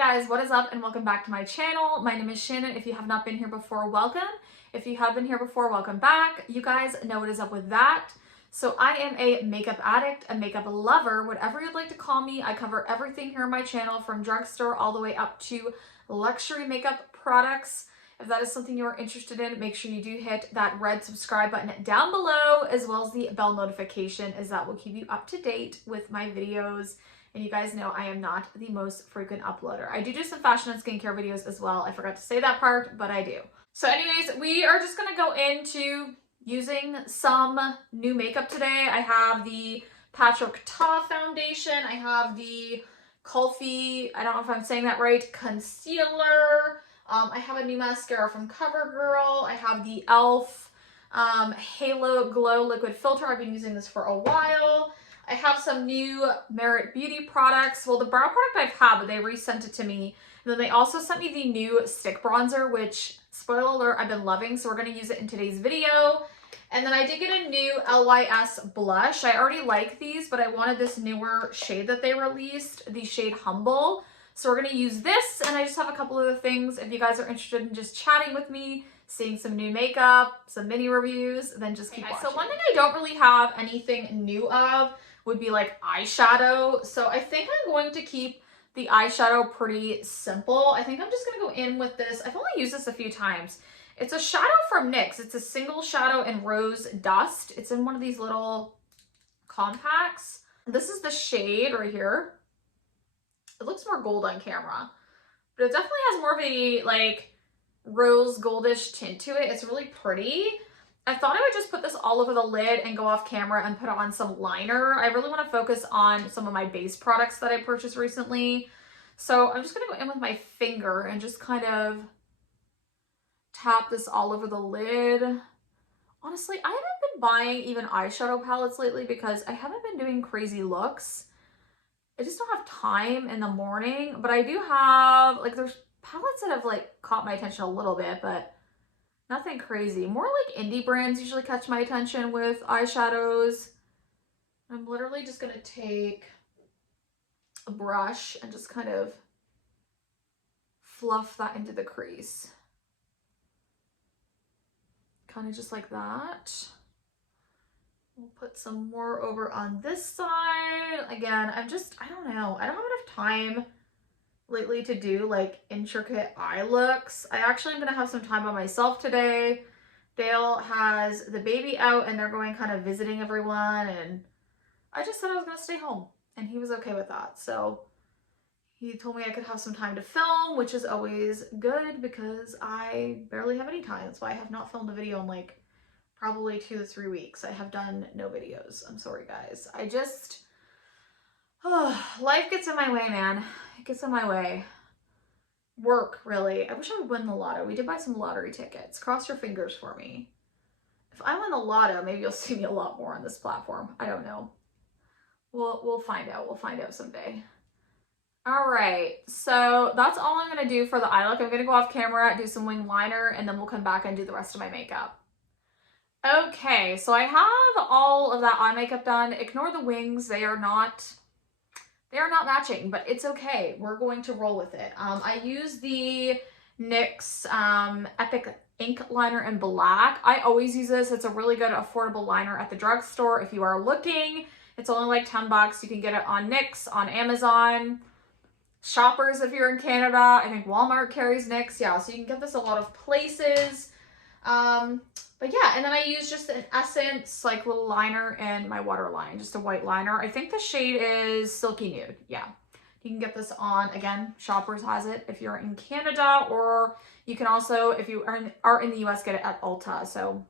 guys, what is up and welcome back to my channel. My name is Shannon. If you have not been here before, welcome. If you have been here before, welcome back. You guys know what is up with that. So I am a makeup addict, a makeup lover, whatever you'd like to call me. I cover everything here on my channel from drugstore all the way up to luxury makeup products. If that is something you're interested in, make sure you do hit that red subscribe button down below, as well as the bell notification, as that will keep you up to date with my videos. And you guys know I am not the most frequent uploader. I do some fashion and skincare videos as well. I forgot to say that part, but I do. So anyways, we are just gonna go into using some new makeup today. I have the Patricktaw foundation. I have the Kulfi, I don't know if I'm saying that right, concealer. I have a new mascara from Covergirl. I have the e.l.f. Halo Glow Liquid Filter. I've been using this for a while. I have some new Merit Beauty products. Well, the brow product I've had, but they resent it to me. And then they also sent me the new stick bronzer, which, spoiler alert, I've been loving. So we're going to use it in today's video. And then I did get a new Lys blush. I already like these, but I wanted this newer shade that they released, the shade Humble. So we're going to use this, and I just have a couple other things. If you guys are interested in just chatting with me, seeing some new makeup, some mini reviews, then just keep watching. So one thing I don't really have anything new of would be like eyeshadow. So I think I'm going to keep the eyeshadow pretty simple. I think I'm just going to go in with this. I've only used this a few times. It's a shadow from NYX. It's a single shadow in Rose Dust. It's in one of these little compacts. This is the shade right here. It looks more gold on camera, but it definitely has more of a like rose goldish tint to it. It's really pretty. I thought I would just put this all over the lid and go off camera and put on some liner. I really want to focus on some of my base products that I purchased recently. So I'm just going to go in with my finger and just kind of tap this all over the lid. Honestly, I haven't been buying even eyeshadow palettes lately because I haven't been doing crazy looks. I just don't have time in the morning, but I do have, like, there's palettes that have like caught my attention a little bit, but nothing crazy. More like indie brands usually catch my attention with eyeshadows. I'm literally just gonna take a brush and just kind of fluff that into the crease. Kind of just like that. We'll put some more over on this side. Again, I don't know. I don't have enough time lately to do like intricate eye looks. I actually am gonna have some time by myself today. Dale has the baby out and they're going kind of visiting everyone, and I just said I was gonna stay home and he was okay with that. So he told me I could have some time to film, which is always good because I barely have any time. That's why I have not filmed a video in like probably 2 to 3 weeks. I have done no videos. I'm sorry guys. I just, life gets in my way, man. It gets in my way. Work, really. I wish I would win the lotto. We did buy some lottery tickets. Cross your fingers for me. If I win the lotto, maybe you'll see me a lot more on this platform. I don't know. We'll find out. We'll find out someday. All right, so that's all I'm gonna do for the eye look. I'm gonna go off camera, do some wing liner, and then we'll come back and do the rest of my makeup. Okay, so I have all of that eye makeup done. Ignore the wings. They are not matching, but it's okay. We're going to roll with it. I use the NYX Epic Ink Liner in black. I always use this. It's a really good affordable liner at the drugstore. If you are looking, it's only like 10 bucks. You can get it on NYX, on Amazon. Shoppers, if you're in Canada. I think Walmart carries NYX. Yeah, so you can get this a lot of places. But yeah, and then I use just an Essence like little liner and my waterline, just a white liner. I think the shade is Silky Nude. Yeah, you can get this on, again, Shoppers has it if you're in Canada, or you can also, if you are in the US, get it at Ulta. So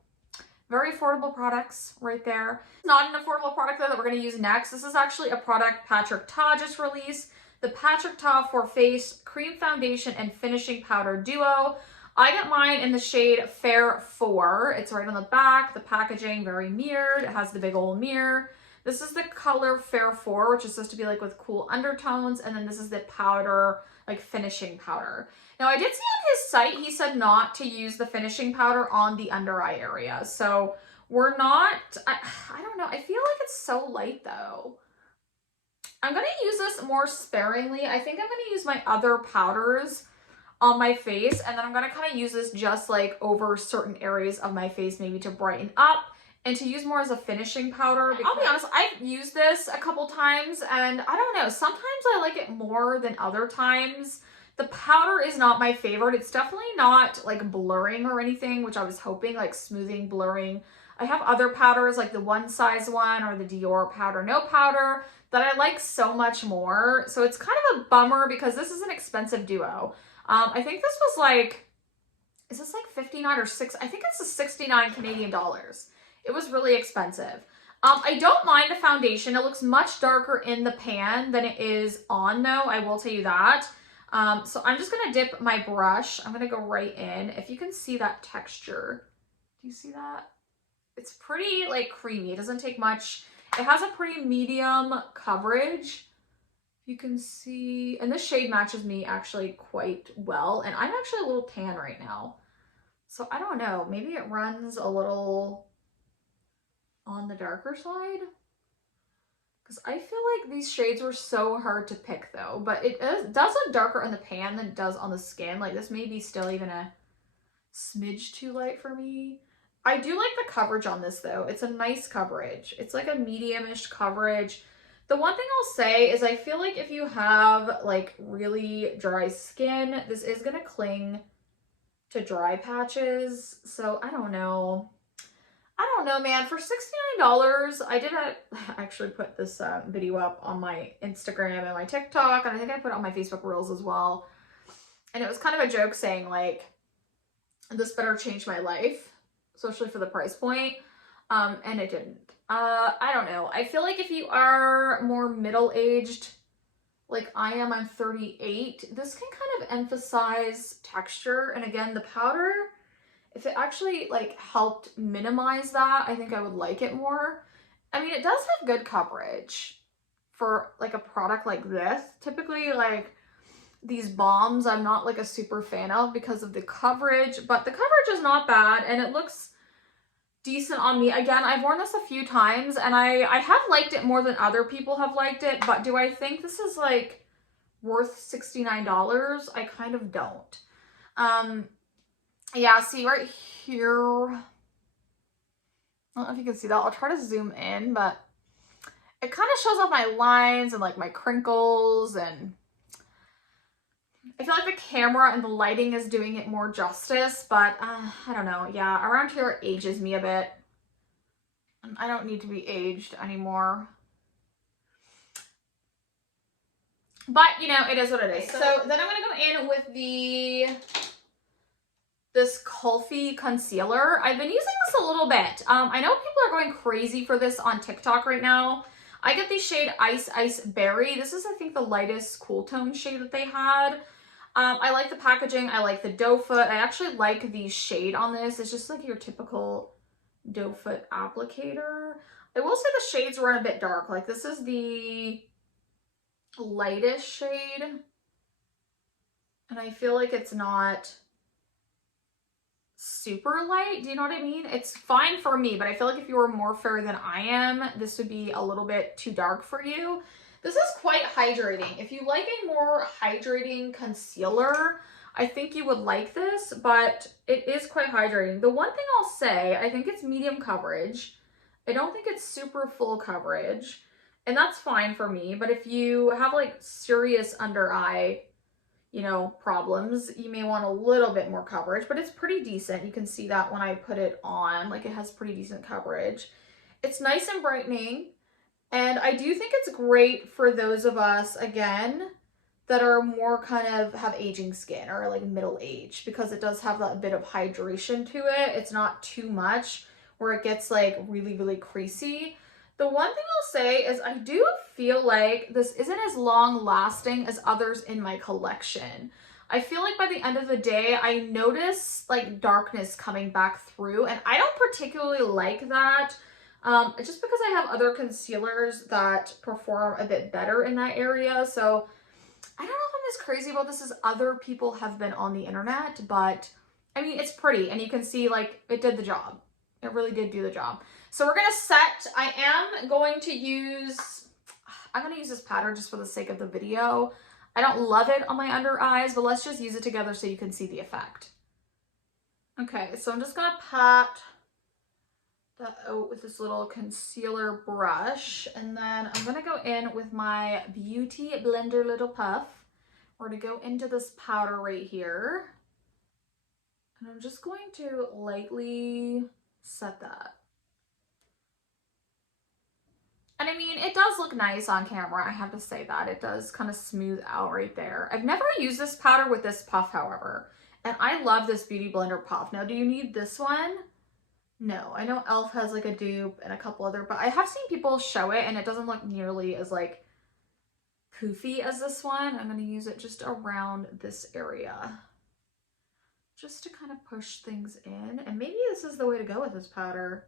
very affordable products right there. Not an affordable product though that we're going to use next. This is actually a product Patricktaw just released. The Patricktaw for Face Cream Foundation and Finishing Powder Duo. I got mine in the shade Fair 4. It's right on the back. The packaging, very mirrored. It has the big old mirror. This is the color Fair 4, which is supposed to be like with cool undertones. And then this is the powder, like finishing powder. Now I did see on his site, he said not to use the finishing powder on the under eye area. So we're not, I don't know. I feel like it's so light though. I'm going to use this more sparingly. I think I'm going to use my other powders on my face, and then I'm going to kind of use this just like over certain areas of my face, maybe to brighten up and to use more as a finishing powder. I'll be honest, I've used this a couple times and I don't know, sometimes I like it more than other times. The powder is not my favorite. It's definitely not like blurring or anything, which I was hoping, like smoothing, blurring. I have other powders like the One Size one or the Dior Powder No Powder that I like so much more. So it's kind of a bummer because this is an expensive duo. I think this was like, is this like 59 or 6? I think it's a 69 Canadian dollars. It was really expensive. I don't mind the foundation. It looks much darker in the pan than it is on though. I will tell you that. So I'm just going to dip my brush. I'm going to go right in. If you can see that texture, do you see that? It's pretty like creamy. It doesn't take much. It has a pretty medium coverage. You can see, and this shade matches me actually quite well. And I'm actually a little tan right now. So I don't know, maybe it runs a little on the darker side. Because I feel like these shades were so hard to pick though, but it does look darker on the pan than it does on the skin. Like this may be still even a smidge too light for me. I do like the coverage on this though. It's a nice coverage. It's like a medium-ish coverage. The one thing I'll say is I feel like if you have like really dry skin, this is going to cling to dry patches. So I don't know. I don't know, man. For $69, I actually put this video up on my Instagram and my TikTok, and I think I put it on my Facebook Reels as well. And it was kind of a joke saying like, this better change my life, especially for the price point. And it didn't. I don't know. I feel like if you are more middle-aged, like I am, I'm 38, this can kind of emphasize texture. And again, the powder, if it actually like helped minimize that, I think I would like it more. I mean, it does have good coverage for like a product like this. Typically like these balms, I'm not like a super fan of because of the coverage, but the coverage is not bad and it looks decent on me. Again, I've worn this a few times and I have liked it more than other people have liked it, but do I think this is like worth $69? I kind of don't. Yeah, see right here, I don't know if you can see that. I'll try to zoom in, but it kind of shows off my lines and like my crinkles, and I feel like the camera and the lighting is doing it more justice, but I don't know. Yeah, around here it ages me a bit. I don't need to be aged anymore. But, you know, it is what it is. So then I'm going to go in with this Kulfi concealer. I've been using this a little bit. I know people are going crazy for this on TikTok right now. I get the shade Ice Ice Berry. This is, I think, the lightest cool tone shade that they had. I like the packaging. I like the doe foot. I actually like the shade on this. It's just like your typical doe foot applicator. I will say the shades were a bit dark. Like this is the lightest shade. And I feel like it's not super light. Do you know what I mean? It's fine for me, but I feel like if you were more fair than I am, this would be a little bit too dark for you. This is quite hydrating. If you like a more hydrating concealer, I think you would like this, but it is quite hydrating. The one thing I'll say, I think it's medium coverage. I don't think it's super full coverage, and that's fine for me. But if you have like serious under eye, you know, problems, you may want a little bit more coverage, but it's pretty decent. You can see that when I put it on, like it has pretty decent coverage. It's nice and brightening. And I do think it's great for those of us, again, that are more kind of have aging skin or like middle age, because it does have that bit of hydration to it. It's not too much where it gets like really, really creasy. The one thing I'll say is I do feel like this isn't as long lasting as others in my collection. I feel like by the end of the day, I notice like darkness coming back through, and I don't particularly like that. Just because I have other concealers that perform a bit better in that area. So I don't know if I'm as crazy about this as other people have been on the internet, but I mean, it's pretty and you can see like it did the job. It really did do the job. So we're going to set, I am going to use, I'm going to use this powder just for the sake of the video. I don't love it on my under eyes, but let's just use it together so you can see the effect. Okay, so I'm just going to pat that out with this little concealer brush, and then I'm going to go in with my Beauty Blender Little Puff. We're going to go into this powder right here, and I'm just going to lightly set that. And I mean, it does look nice on camera, I have to say that. It does kind of smooth out right there. I've never used this powder with this puff, however, and I love this Beauty Blender puff. Now, do you need this one? No, I know e.l.f. has like a dupe and a couple other, but I have seen people show it and it doesn't look nearly as like poofy as this one. I'm going to use it just around this area, just to kind of push things in. And maybe this is the way to go with this powder,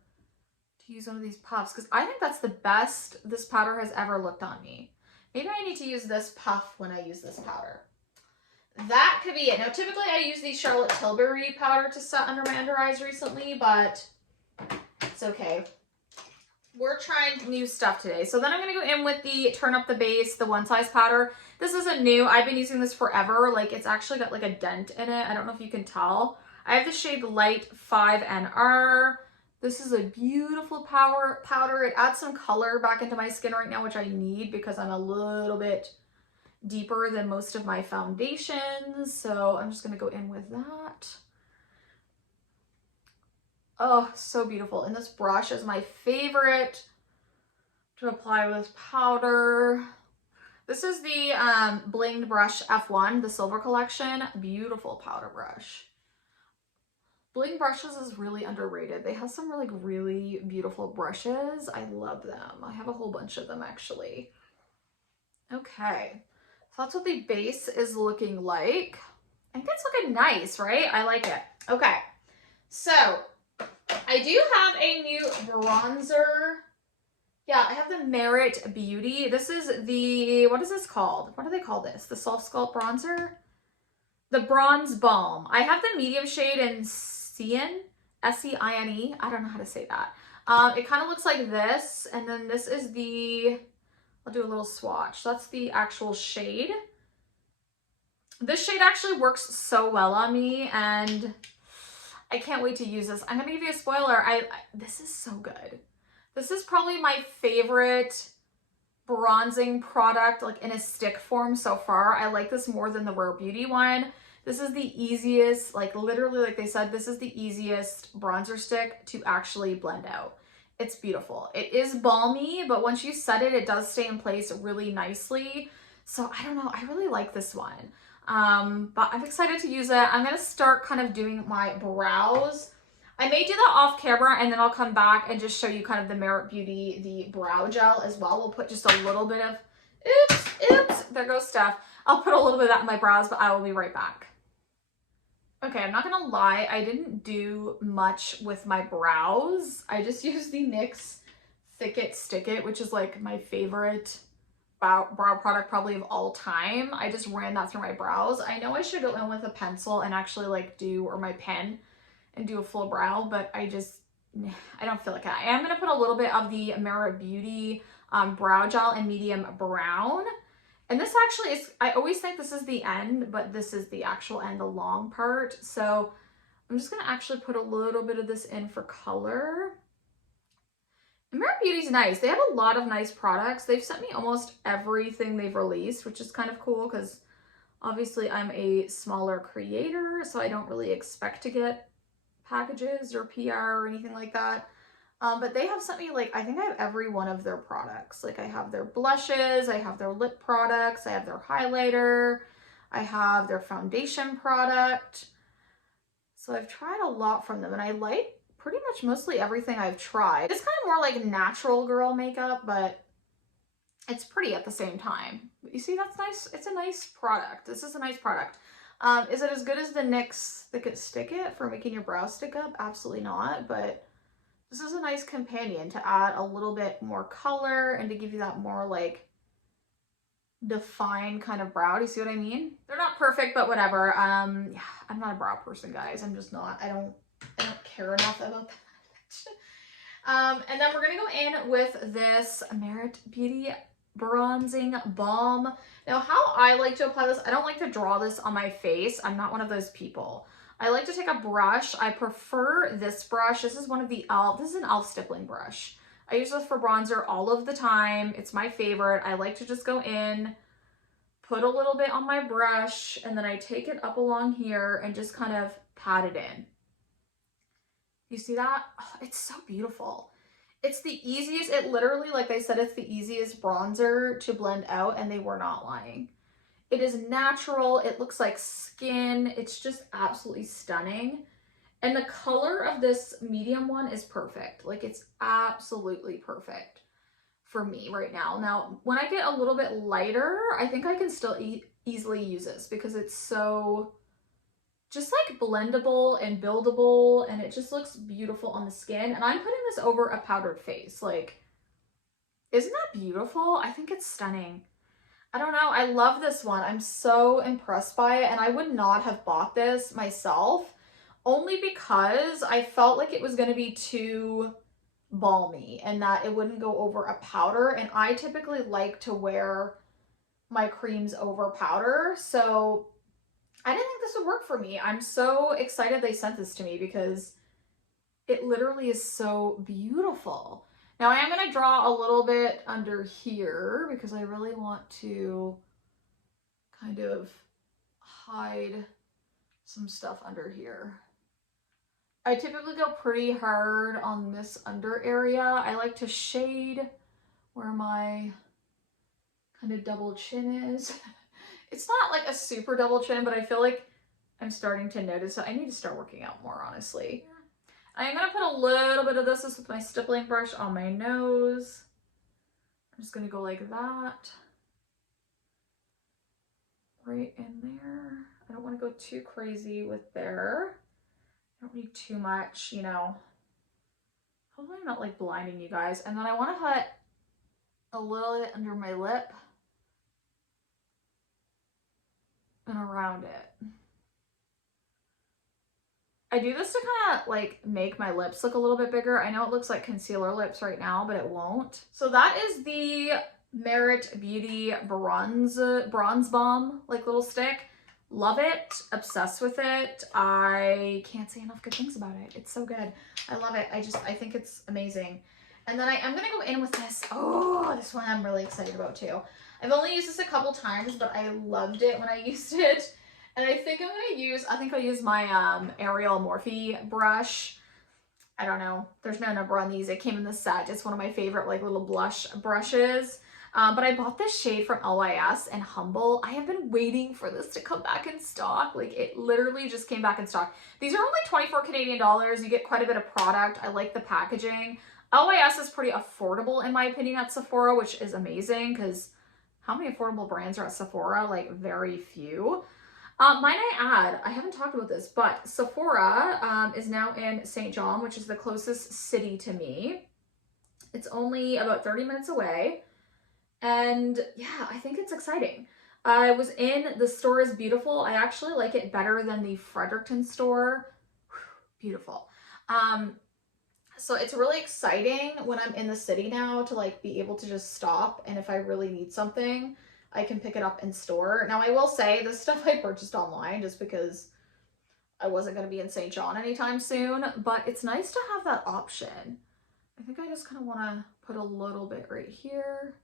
to use one of these puffs, because I think that's the best this powder has ever looked on me. Maybe I need to use this puff when I use this powder. That could be it. Now, typically I use the Charlotte Tilbury powder to set under my under eyes recently, but it's okay. We're trying new stuff today. So then I'm going to go in with the Turn Up the Base, the One Size powder. This isn't new. I've been using this forever. Like, it's actually got like a dent in it. I don't know if you can tell. I have the shade Light 5NR. This is a beautiful powder. It adds some color back into my skin right now, which I need because I'm a little bit deeper than most of my foundations. So I'm just going to go in with that. Oh, so beautiful. And this brush is my favorite to apply with powder. This is the Blinged Brush F1, the Silver Collection. Beautiful powder brush. Bling brushes is really underrated. They have some like really beautiful brushes. I love them. I have a whole bunch of them actually. Okay, so that's what the base is looking like. I think it's looking nice, right? I like it. Okay, so I do have a new bronzer. Yeah, I have the Merit Beauty. This is the, what is this called? What do they call this? The Soft Sculpt Bronzer? The Bronze Balm. I have the medium shade in Seine, S-E-I-N-E. I don't know how to say that. It kind of looks like this, and then this is the, I'll do a little swatch. That's the actual shade. This shade actually works so well on me, and I can't wait to use this. I'm gonna give you a spoiler. This is so good. This is probably my favorite bronzing product, like in a stick form so far. I like this more than the Rare Beauty one. This is the easiest, like literally, like they said, this is the easiest bronzer stick to actually blend out. It's beautiful. It is balmy, but once you set it, it does stay in place really nicely. So I don't know, I really like this one. But I'm excited to use it. I'm gonna start kind of doing my brows. I may do that off camera and then I'll come back and just show you kind of the Merit Beauty, the brow gel as well. We'll put just a little bit of, oops, there goes stuff. I'll put a little bit of that in my brows, but I will be right back. Okay, I'm not gonna lie, I didn't do much with my brows. I just used the NYX Thick It Stick It, which is like my favorite brow product probably of all time. I just ran that through my brows. I know I should go in with a pencil and actually like do, or my pen, and do a full brow, but I don't feel like it. I am gonna put a little bit of the Amira Beauty brow gel in medium brown. And this actually is, I always think this is the end, but this is the actual end, the long part. So I'm just gonna actually put a little bit of this in for color. Amira Beauty's nice. They have a lot of nice products. They've sent me almost everything they've released, which is kind of cool because obviously I'm a smaller creator, so I don't really expect to get packages or PR or anything like that. But they have sent me, like, I think I have every one of their products. Like, I have their blushes, I have their lip products, I have their highlighter, I have their foundation product. So I've tried a lot from them, and I like pretty much mostly everything I've tried. It's kind of more like natural girl makeup, but it's pretty at the same time. You see, that's nice. It's a nice product. This is a nice product. Is it as good as the NYX Thick It Stick It for making your brows stick up? Absolutely not, but this is a nice companion to add a little bit more color and to give you that more like defined kind of brow. Do you see what I mean? They're not perfect, but whatever. Yeah, I'm not a brow person, guys. I'm just not. I don't care enough about that. And then we're gonna go in with this Merit Beauty Bronzing Balm. Now, how I like to apply this, I don't like to draw this on my face. I'm not one of those people. I like to take a brush. I prefer this brush. This is one of the e.l.f. This is an e.l.f. stippling brush. I use this for bronzer all of the time. It's my favorite. I like to just go in, put a little bit on my brush, and then I take it up along here and just kind of pat it in. You see that? Oh, it's so beautiful. It's the easiest, it literally, like I said, it's the easiest bronzer to blend out, and they were not lying. It is natural, it looks like skin, it's just absolutely stunning. And the color of this medium one is perfect. Like, it's absolutely perfect for me right now. Now, when I get a little bit lighter, I think I can still easily use this because it's so just like blendable and buildable, and it just looks beautiful on the skin. And I'm putting this over a powdered face. Like, isn't that beautiful? I think it's stunning. I don't know. I love this one. I'm so impressed by it, and I would not have bought this myself only because I felt like it was going to be too balmy and that it wouldn't go over a powder, and I typically like to wear my creams over powder, so I didn't think this would work for me. I'm so excited they sent this to me because it literally is so beautiful. Now I am going to draw a little bit under here because I really want to kind of hide some stuff under here. I typically go pretty hard on this under area. I like to shade where my kind of double chin is. It's not like a super double chin, but I feel like I'm starting to notice it. I need to start working out more, honestly. I am going to put a little bit of this with my stippling brush on my nose. I'm just going to go like that. Right in there. I don't want to go too crazy with there. I don't need too much, you know. Hopefully I'm not like blinding you guys. And then I want to put a little bit under my lip and around it. I do this to kind of like make my lips look a little bit bigger. I know it looks like concealer lips right now, but it won't. So that is the Merit Beauty Bronze Balm, like little stick. Love it, obsessed with it. I can't say enough good things about it. It's so good. I love it. I think it's amazing. And then I am gonna go in with this. Oh, this one I'm really excited about too. I've only used this a couple times, but I loved it when I used it. And I think I'll use my Ariel Morphe brush. I don't know. There's no number on these. It came in the set. It's one of my favorite like little blush brushes. But I bought this shade from Lys and Humble. I have been waiting for this to come back in stock. Like, it literally just came back in stock. These are only 24 Canadian dollars. You get quite a bit of product. I like the packaging. Lys is pretty affordable in my opinion at Sephora, which is amazing because how many affordable brands are at Sephora? Like, very few. Might I add, I haven't talked about this, but Sephora is now in St. John, which is the closest city to me. It's only about 30 minutes away. And yeah, I think it's exciting. I was in, the store is beautiful. I actually like it better than the Fredericton store. Whew, beautiful. So it's really exciting when I'm in the city now to like be able to just stop, and if I really need something, I can pick it up in store. Now I will say this stuff I purchased online just because I wasn't going to be in St. John anytime soon, but it's nice to have that option. I think I just kind of want to put a little bit right here.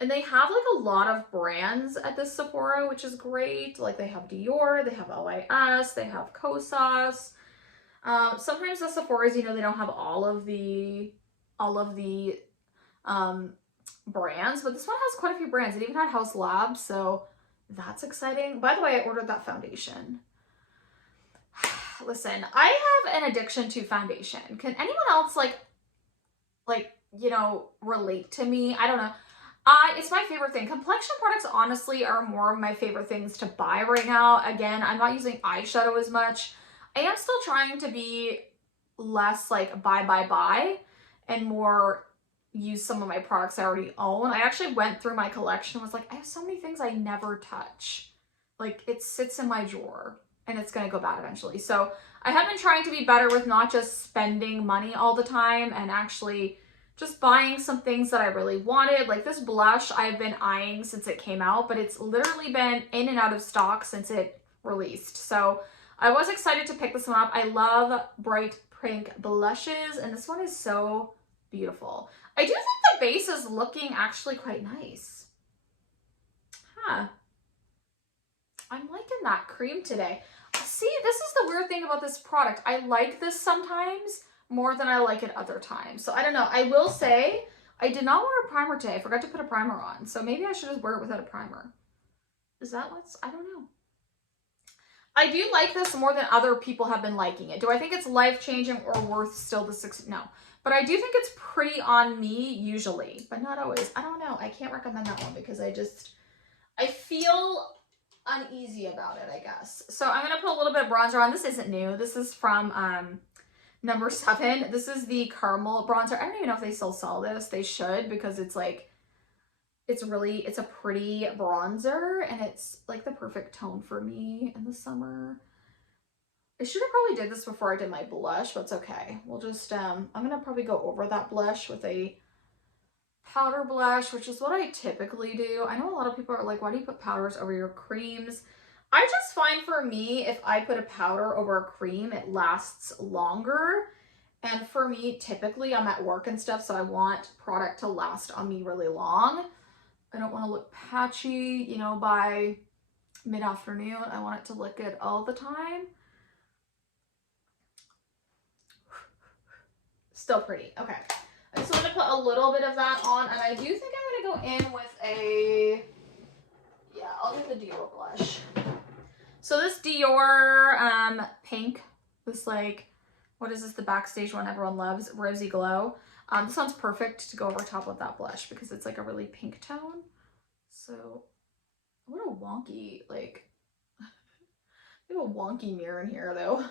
And they have like a lot of brands at this Sephora, which is great. Like, they have Dior, they have Lys, they have Kosas. Sometimes the Sephoras, you know, they don't have all of the brands, but this one has quite a few brands. It even had House Labs, so that's exciting. By the way, I ordered that foundation. Listen, I have an addiction to foundation. Can anyone else like, you know, relate to me? I don't know. It's my favorite thing. Complexion products, honestly, are more of my favorite things to buy right now. Again, I'm not using eyeshadow as much. I am still trying to be less like buy, and more use some of my products I already own. I actually went through my collection and was like, I have so many things I never touch. Like, it sits in my drawer and it's gonna go bad eventually. So I have been trying to be better with not just spending money all the time and actually just buying some things that I really wanted. Like this blush I've been eyeing since it came out, but it's literally been in and out of stock since it released. So I was excited to pick this one up. I love bright pink blushes, and this one is so beautiful. I do think the base is looking actually quite nice. Huh. I'm liking that cream today. See, this is the weird thing about this product. I like this sometimes more than I like it other times. So I don't know. I will say I did not wear a primer today. I forgot to put a primer on. So maybe I should just wear it without a primer. Is that what's, I don't know. I do like this more than other people have been liking it. Do I think it's life-changing or worth still the $6? No. But I do think it's pretty on me usually, but not always. I don't know. I can't recommend that one because I feel uneasy about it, I guess. So I'm going to put a little bit of bronzer on. This isn't new. This is from number 7. This is the caramel bronzer. I don't even know if they still sell this. They should, because it's like, it's a pretty bronzer, and it's like the perfect tone for me in the summer. I should have probably did this before I did my blush, but it's okay. We'll just, I'm going to probably go over that blush with a powder blush, which is what I typically do. I know a lot of people are like, why do you put powders over your creams? I just find for me, if I put a powder over a cream, it lasts longer. And for me, typically I'm at work and stuff, so I want product to last on me really long. I don't want to look patchy, you know, by mid-afternoon. I want it to look good all the time. Still pretty. Okay. I just want to put a little bit of that on, and I do think I'm going to go in with a, yeah, I'll do the Dior blush. So this Dior pink, this like, what is this, the Backstage one everyone loves, Rosy Glow. This one's perfect to go over top of that blush because it's like a really pink tone. So, what a wonky, like, I have a wonky mirror in here though.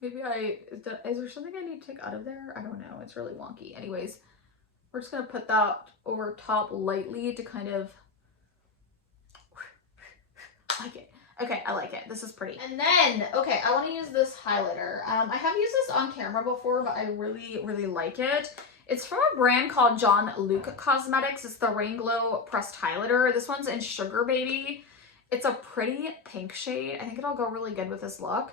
Maybe is there something I need to take out of there? I don't know. It's really wonky. Anyways, we're just going to put that over top lightly to kind of, like it. Okay, I like it. This is pretty. And then, okay, I want to use this highlighter. I have used this on camera before, but I really, really like it. It's from a brand called Jean-Luc Cosmetics. It's the Rainglow Pressed Highlighter. This one's in Sugar Baby. It's a pretty pink shade. I think it'll go really good with this look.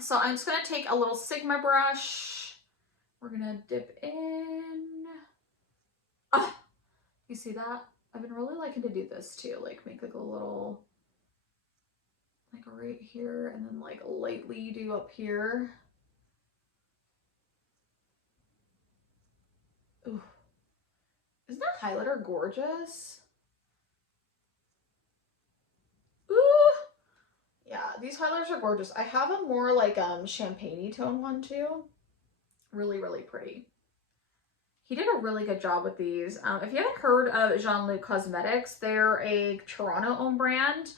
So I'm just going to take a little Sigma brush. We're going to dip in. Ah, you see that? I've been really liking to do this too. Like make like a little, like right here, and then like lightly do up here. Ooh. Isn't that highlighter gorgeous? Ooh. Yeah, these highlighters are gorgeous. I have a more like champagne-y tone one too. Really, really pretty. He did a really good job with these. If you haven't heard of Jean-Luc Cosmetics, they're a Toronto-owned brand.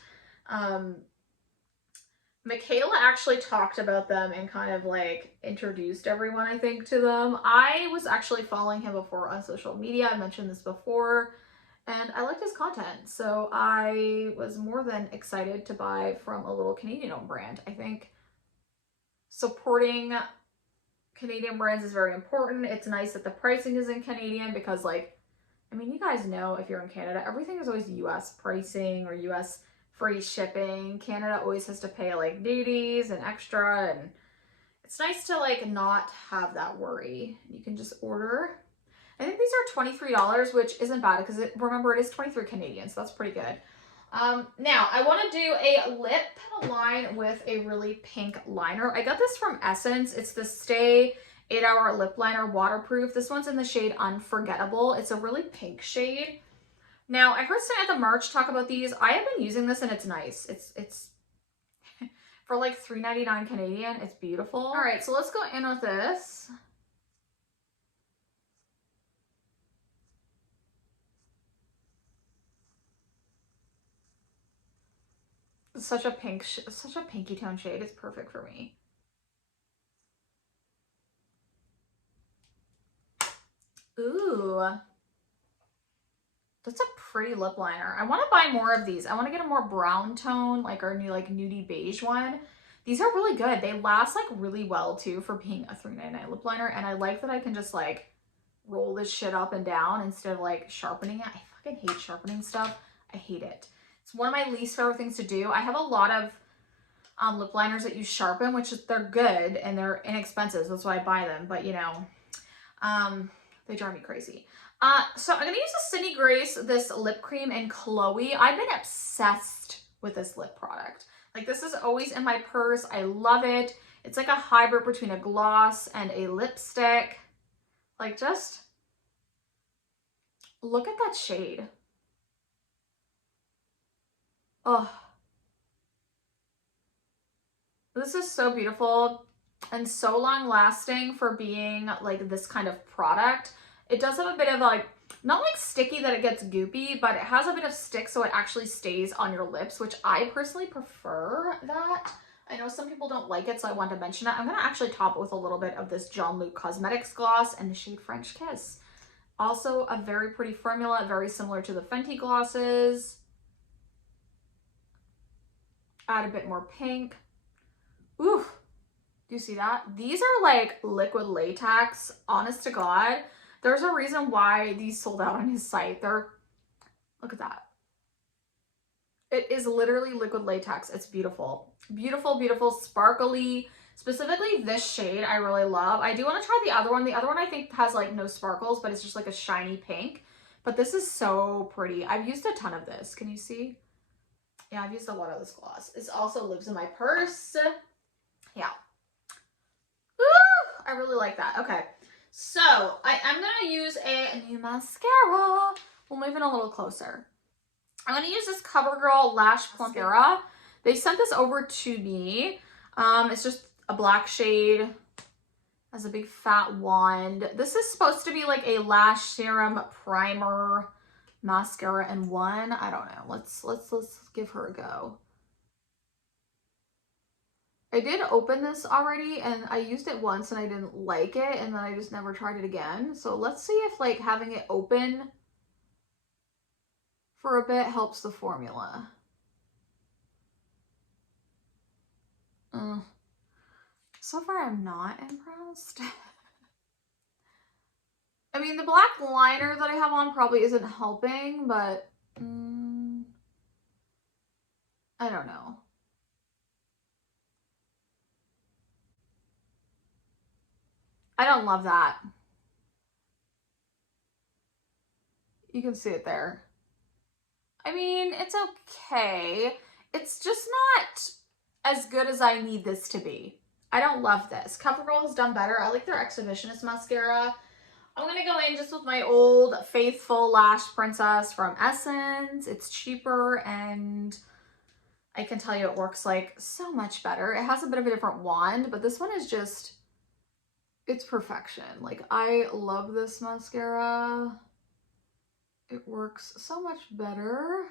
Michaela actually talked about them and kind of like introduced everyone, I think, to them. I was actually following him before on social media. I mentioned this before, and I liked his content. So I was more than excited to buy from a little Canadian-owned brand. I think supporting Canadian brands is very important. It's nice that the pricing is in Canadian because, like, I mean, you guys know if you're in Canada, everything is always US pricing or US free shipping. Canada always has to pay like duties and extra, and it's nice to like not have that worry. You can just order. I think these are $23, which isn't bad because remember, it is 23 Canadian, so that's pretty good. Now I want to do a lip line with a really pink liner. I got this from Essence. It's the Stay 8-Hour Lip Liner Waterproof. This one's in the shade Unforgettable. It's a really pink shade. Now, I heard someone at the March talk about these. I have been using this and it's nice. It's for like $3.99 Canadian. It's beautiful. All right, so let's go in with this. It's such a pinky tone shade. It's perfect for me. Ooh. That's a pretty lip liner. I want to buy more of these. I want to get a more brown tone, like our new like nudie beige one, These are really good. They last like really well too for being a $3.99 lip liner. And I like that I can just like roll this shit up and down instead of like sharpening it. I fucking hate sharpening stuff. I hate it. It's one of my least favorite things to do. I have a lot of lip liners that you sharpen, which is, they're good and they're inexpensive. That's why I buy them. But you know, they drive me crazy. So I'm going to use the Sydney Grace, this lip cream in Chloe. I've been obsessed with this lip product. Like this is always in my purse. I love it. It's like a hybrid between a gloss and a lipstick. Like just look at that shade. Oh, this is so beautiful and so long lasting for being like this kind of product. It does have a bit of like, not like sticky that it gets goopy, but it has a bit of stick so it actually stays on your lips, which I personally prefer that. I know some people don't like it, so I wanted to mention it. I'm going to actually top it with a little bit of this Jean-Luc Cosmetics gloss and the shade French Kiss. Also a very pretty formula, very similar to the Fenty glosses. Add a bit more pink. Ooh, do you see that? These are like liquid latex, honest to God. There's a reason why these sold out on his site. Look at that. It is literally liquid latex. It's beautiful. Beautiful, beautiful, sparkly. Specifically this shade I really love. I do want to try the other one. The other one I think has like no sparkles, but it's just like a shiny pink. But this is so pretty. I've used a ton of this. Can you see? Yeah, I've used a lot of this gloss. It also lives in my purse. Yeah. Woo! I really like that. Okay. So I am going to use a new mascara. We'll move in a little closer. I'm going to use this CoverGirl Lash Plump Mascara. They sent this over to me. It's just a black shade. Has a big fat wand. This is supposed to be like a lash serum primer mascara in one. I don't know. Let's give her a go. I did open this already and I used it once and I didn't like it and then I just never tried it again. So let's see if like having it open for a bit helps the formula. So far I'm not impressed. I mean, the black liner that I have on probably isn't helping, but I don't know. I don't love that. You can see it there. I mean, it's okay. It's just not as good as I need this to be. I don't love this. Covergirl has done better. I like their Exhibitionist mascara. I'm going to go in just with my old faithful Lash Princess from Essence. It's cheaper and I can tell you it works like so much better. It has a bit of a different wand, but this one is just, it's perfection. Like I love this mascara. It works so much better,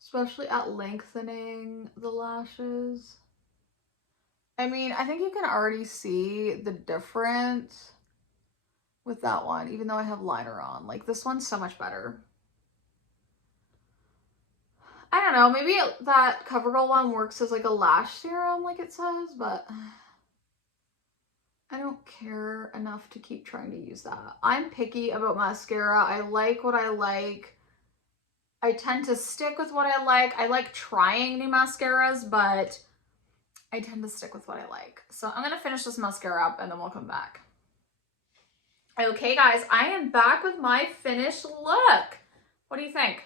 especially at lengthening the lashes. I mean, I think you can already see the difference with that one, even though I have liner on. Like this one's so much better. I don't know, maybe that CoverGirl one works as like a lash serum like it says, but I don't care enough to keep trying to use that. I'm picky about mascara. I like what I like. I tend to stick with what I like. I like trying new mascaras, but I tend to stick with what I like. So I'm going to finish this mascara up and then we'll come back. Okay, guys, I am back with my finished look. What do you think?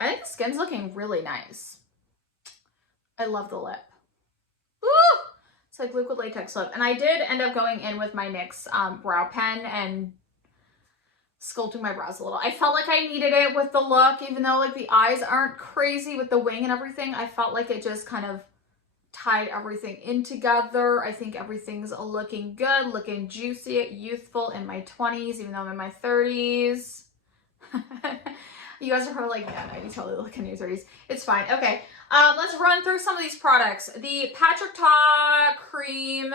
I think the skin's looking really nice. I love the lip. Woo! It's like liquid latex lip. And I did end up going in with my NYX brow pen and sculpting my brows a little. I felt like I needed it with the look, even though like the eyes aren't crazy with the wing and everything. I felt like it just kind of tied everything in together. I think everything's looking good, looking juicy, youthful in my 20s, even though I'm in my 30s. You guys are probably like, yeah, no, you totally look in your 30s. It's fine. Okay, let's run through some of these products. The Patricktaw Cream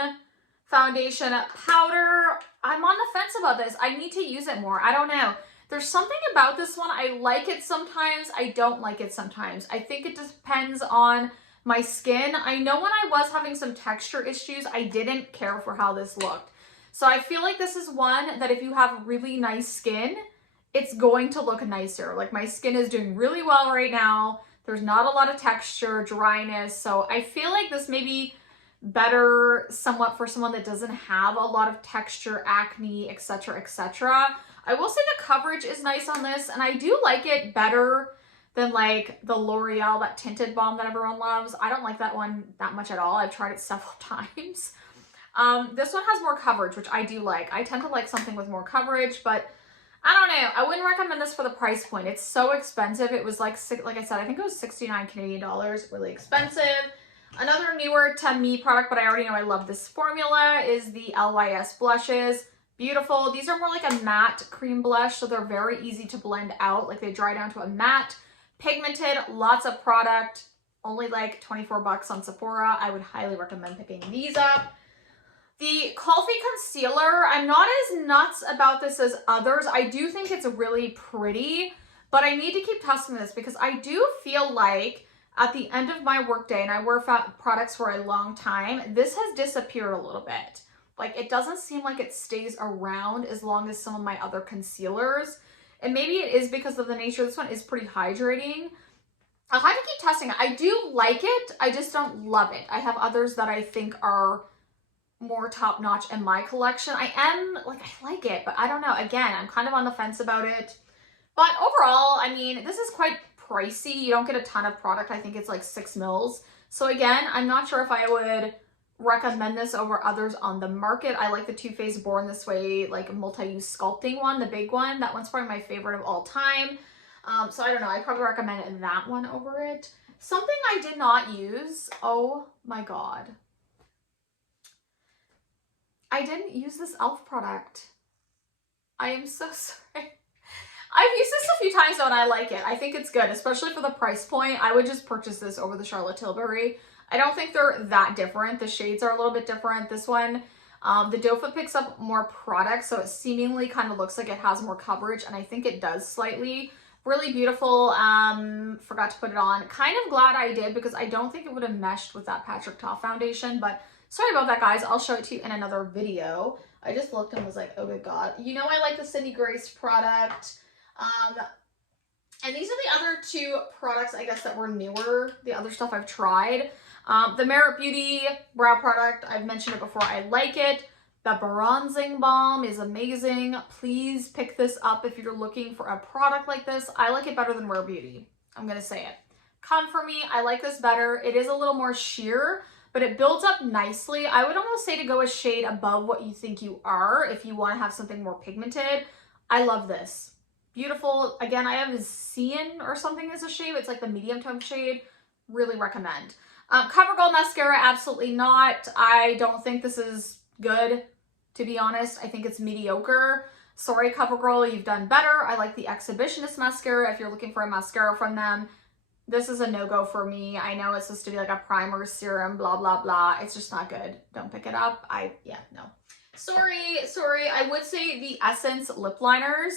Foundation Powder. I'm on the fence about this. I need to use it more. I don't know. There's something about this one. I like it sometimes. I don't like it sometimes. I think it depends on my skin. I know when I was having some texture issues, I didn't care for how this looked. So I feel like this is one that if you have really nice skin, it's going to look nicer. Like my skin is doing really well right now. There's not a lot of texture, dryness. So I feel like this may be better somewhat for someone that doesn't have a lot of texture, acne, etc., etc. I will say the coverage is nice on this, and I do like it better than like the L'Oreal, that tinted balm that everyone loves. I don't like that one that much at all. I've tried it several times. This one has more coverage, which I do like. I tend to like something with more coverage, but I don't know. I wouldn't recommend this for the price point. It's so expensive. It was like I said, I think it was 69 Canadian dollars, really expensive. Another newer to me product, but I already know I love this formula, is the Lys blushes. Beautiful. These are more like a matte cream blush, so they're very easy to blend out. Like they dry down to a matte, pigmented, lots of product, only like 24 bucks on Sephora. I would highly recommend picking these up. The Kulfi concealer, I'm not as nuts about this as others. I do think it's really pretty, but I need to keep testing this because I do feel like at the end of my workday, and I wear products for a long time, this has disappeared a little bit. Like it doesn't seem like it stays around as long as some of my other concealers. And maybe it is because of the nature. This one is pretty hydrating. I'll have to keep testing it. I do like it. I just don't love it. I have others that I think are more top-notch in my collection. I like it, but I don't know. Again, I'm kind of on the fence about it. But overall, I mean, this is quite pricey. You don't get a ton of product. I think it's like 6 mils. So again, I'm not sure if I would recommend this over others on the market. I like the Too Faced Born This Way, like multi-use sculpting one, the big one. That one's probably my favorite of all time. So I don't know. I'd probably recommend that one over it. Something I did not use. Oh my God. I didn't use this e.l.f. product. I am so sorry. I've used this a few times though and I like it. I think it's good, especially for the price point. I would just purchase this over the Charlotte Tilbury. I don't think they're that different. The shades are a little bit different. This one, the doe foot picks up more product, so it seemingly kind of looks like it has more coverage, and I think it does slightly. Really beautiful. Forgot to put it on. Kind of glad I did because I don't think it would have meshed with that Patricktaw foundation, but sorry about that, guys. I'll show it to you in another video. I just looked and was like, oh good God. You know I like the Cindy Grace product. And these are the other two products, I guess, that were newer. The other stuff I've tried. The Merit Beauty brow product, I've mentioned it before. I like it. The Bronzing Balm is amazing. Please pick this up if you're looking for a product like this. I like it better than Rare Beauty. I'm going to say it. Come for me. I like this better. It is a little more sheer, but it builds up nicely. I would almost say to go a shade above what you think you are if you want to have something more pigmented. I love this. Beautiful. Again, I have Cyan or something as a shade. It's like the medium tone shade. Really recommend. Covergirl mascara, absolutely not. I don't think this is good, to be honest. I think it's mediocre. Sorry, Covergirl, you've done better. I like the Exhibitionist mascara if you're looking for a mascara from them. This is a no-go for me. I know it's supposed to be like a primer, serum, blah, blah, blah. It's just not good. Don't pick it up. Yeah, no. Sorry. I would say the Essence lip liners,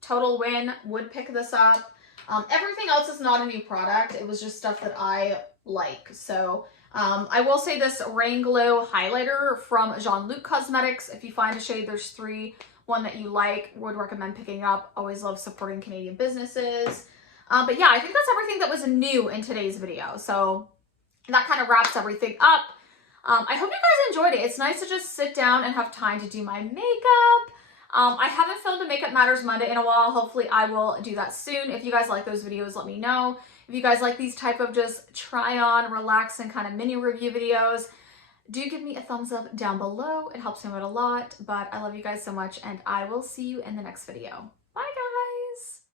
total win, would pick this up. Everything else is not a new product. It was just stuff that I like. So I will say this Rainglow highlighter from Jean-Luc Cosmetics. If you find a shade, there's 3. One that you like, would recommend picking up. Always love supporting Canadian businesses. But yeah, I think that's everything that was new in today's video. So that kind of wraps everything up. I hope you guys enjoyed it. It's nice to just sit down and have time to do my makeup. I haven't filmed a Makeup Matters Monday in a while. Hopefully I will do that soon. If you guys like those videos, let me know. If you guys like these type of just try on, relax, and kind of mini review videos, do give me a thumbs up down below. It helps me out a lot, but I love you guys so much, and I will see you in the next video.